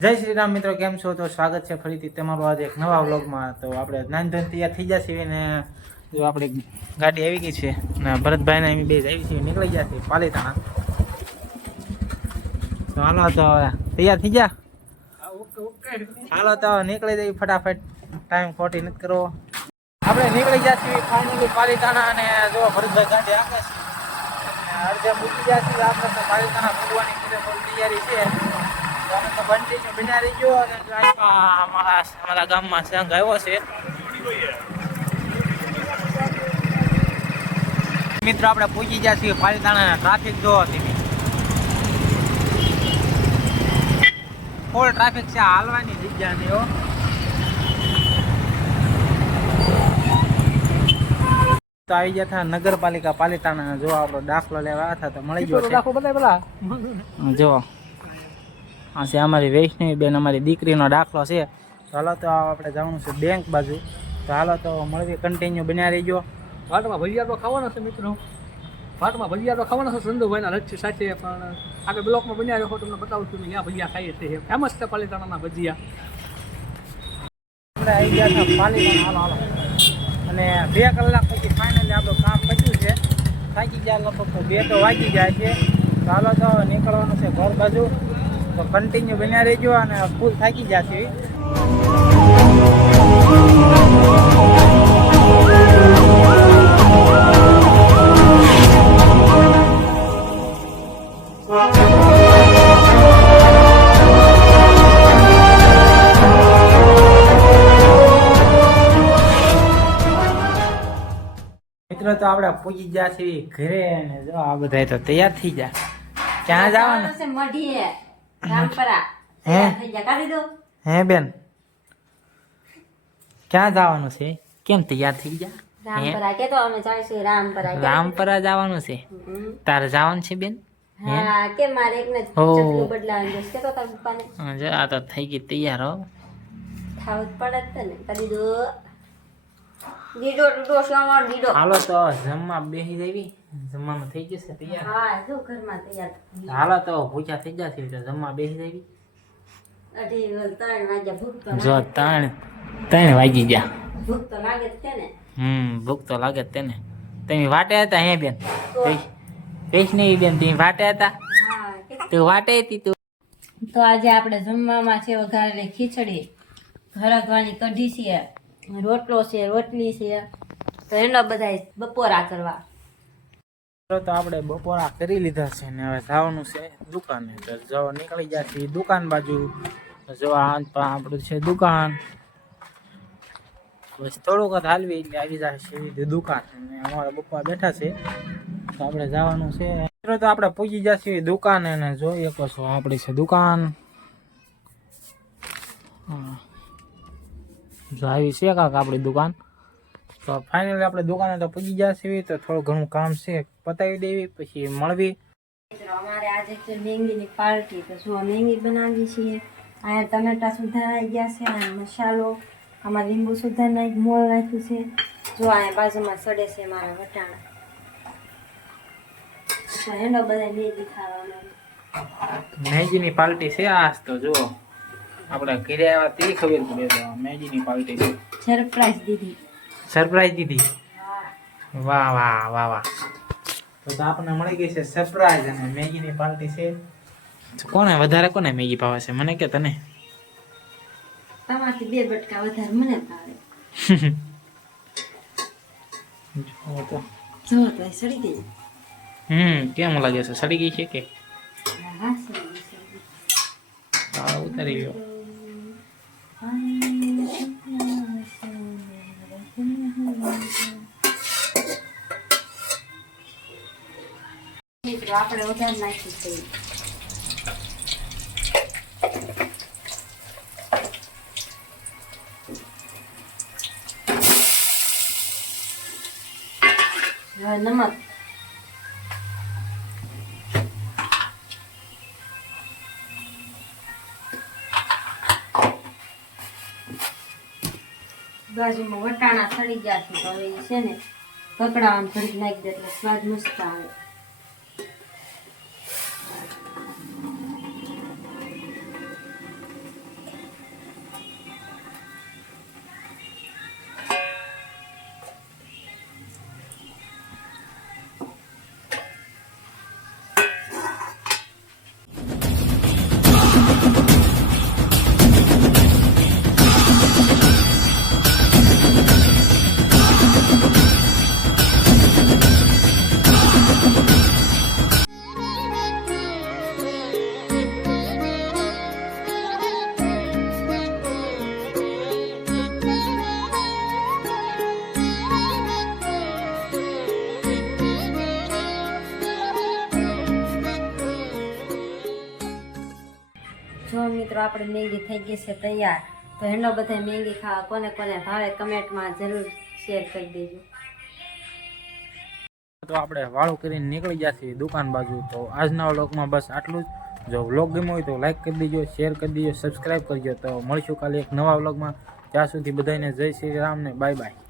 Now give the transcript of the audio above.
જય શ્રી રામ મિત્રો, કેમ છો? તો સ્વાગત છે ફરીથી તમારું આજે એક નવા વ્લોગમાં. તો આપણે નાન ધન તૈયાર થઈ જશે ને જો આપણે ગાડી આવી ગઈ છે ને ભરતભાઈને એમ બે આવી છે, નીકળી ગયા છે પાલીતાણા. તો હાલો તો તૈયાર થઈ ગયા? હાલો તો નીકળી જઈએ ફટાફટ. ટાઈમ ખોટી નથી કરવો. આપણે નીકળી ગયા છીએ ફાઇનલી પાલીતાણા અને જો ભરતભાઈ ગાડી આપે છે. અડધે મૂકી ગયા છીએ. આપણે તો પાલીતાણા પૂરેપૂરી તૈયારી છે. અમારા અમારા ગામમાં સંઘ આવ્યો છે મિત્રો આપણે પૂછી ગયા છીએ પાલીતાણા ટ્રાફિક જો તમે. ફૂલ ટ્રાફિક છે હાલવાની જગ્યા નહીં હો. તો આવી ગયા હતા નગરપાલિકા પાલિતાણા જો આપણો દાખલો લેવા હતા તો મળી ગયો છે. જો આ છે અમારી વૈષ્ણવી બેન અમારી દીકરીનો દાખલો છે. તો હાલો તો આપણે જવાનું છે બેંક બાજુ. તો હાલો તો મળવી કન્ટિન્યુ બન્યા રહીજો. વાટમાં ભજીયા તો ખાવાના છે મિત્રો. વાટમાં ભજીયા તો ખાવાના છે સંધુભાઈના લચ્છી સાથે પણ આગળ બ્લોકમાં બન્યા રહ્યો તમને બતાવું છું ત્યાં ભજીયા ખાઈએ છીએ. ફેમસ છે પાલીતાણાના ભજીયા. આપણે આવી ગયા હતા પાલિતાણા હાલો હાલો. અને બે કલાક પછી ફાઇનલી આપણું કામ પત્યું છે. થાકી ગયા લગભગ બે તો વાગી જાય છે. ચાલો તો નીકળવાનું છે ઘર બાજુ. તો કન્ટિન્યુ બન્યા રહેજો અને ફૂલ થાકી જશે. મિત્રો, તો આપણે પૂજી ગયા છીએ ઘરે જો આ બધા તો તૈયાર થઈ ગયા. ક્યાં જવાનું? છે મઢીએ હે? બેન ક્યાં જવાનું છે કેમ તૈયાર થઈ ગયા રામપરા જવાનું છે તારે જવાનું છે બેન આ તો થઈ ગઈ તૈયાર હો હાલો તો જમવા બેસી જવી જમવાનું થઈ જશે તૈયાર? હા જો ઘરમાં તૈયાર હાલો તો ભૂખ્યા થઈ જશે એટલે જમવા બેસી જવી. અઢી ત્રણ વાગ્યા ભૂખ તો જો ત્રણ ત્રણ વાગી ગયા. ભૂખ તો લાગે જ હમ ભૂખ તો લાગે તેને તમે વાટે હતા હે બેન? વૈષ્ણવી બેન તમે વાટે હતા? તો વાટે હતી તું? તો આજે આપણે જમવામાં છે વઘારેલી ખીચડી. ઘરગવાની કઢી છે રોટલો છે રોટલી છે. તો એનો બધા બપોરા કરવા. તો આપણે બપોરા કરી લીધા છે ને હવે જવાનું છે દુકાને. તો જો નીકળી જશે દુકાન બાજુ. જો આ આપણું છે દુકાન. બસ થોડુંક હાલવી એટલે આવી છે એવી દુકાન. અને અમારા બપ્પા બેઠા છે. તો આપણે જવાનું છે. મિત્રો, તો આપણે પૂજી જશે દુકાન અને જોઈએ કશો આપણી છે દુકાન. જો આવી છે કાંક આપણી દુકાન. તો ફાઇનલી આપણે દુકાને તો પૂજી જશે તો થોડું ઘણું કામ છે પતાવી દેવી પછી મળવી. અમારે આજે છે મેંગીની પાર્ટી તો શું મેંગી બનાવી છીએ અહીંયા ટમેટા સુધારાઈ ગયા છે અને મસાલો આમાં લીંબુ સુધાર મોળ રાખ્યું છે. જો અહીંયા બાજુમાં સડે છે મારા વટાણા. હેલો બધા મેગી ખાવા મેગીની પાર્ટી છે આજ તો જુઓ. આપણે ઘરે આવ્યા તે ખબર પડે મેગીની પાર્ટી છે. સરપ્રાઈઝ દીધી. સરપ્રાઈઝ દીધી. વાહ વાહ વાહ વાહ. તો તો આપણને મળી ગઈ છે સરપ્રાઈઝ અને મેગીની પાર્ટી છે. કોને? વધારે કોને મેગી ભાવે છે? મને કે તને? તમારથી બે બટકા વધારે મને ભાવે. જુઓ તો. જો તો સડી ગઈ. હમ કેમ લાગે છે? સડી ગઈ છે કે? હા સડી ગઈ સડી ગઈ. હા ઉતારી ગયો આપણે વધારે નાખી છે હવે નમક. બાજુમાં વટાણા સડી ગયા છે, તો હવે છે ને કકડામાં ઘડીક નાખી દે એટલે સ્વાદ મસ્ત આવે. આપણે મેંગી થઈ ગઈ છે તૈયાર. તો હેલો બધા મેંગી ખાવા કોને કોને ભાવે કમેન્ટમાં જરૂર શેર કરી દેજો. તો આપણે વાળું કરીને નીકળી જશે દુકાન બાજુ. તો આજના વ્લોગમાં બસ આટલું જ. જો વ્લોગ ગમ્યો હોય તો લાઈક કરી દેજો શેર કરી દેજો સબસ્ક્રાઈબ કરજો. તો મળીશું કાલે એક નવા વ્લોગમાં. ત્યાં સુધી બધાને જય શ્રી રામ ને બાય બાય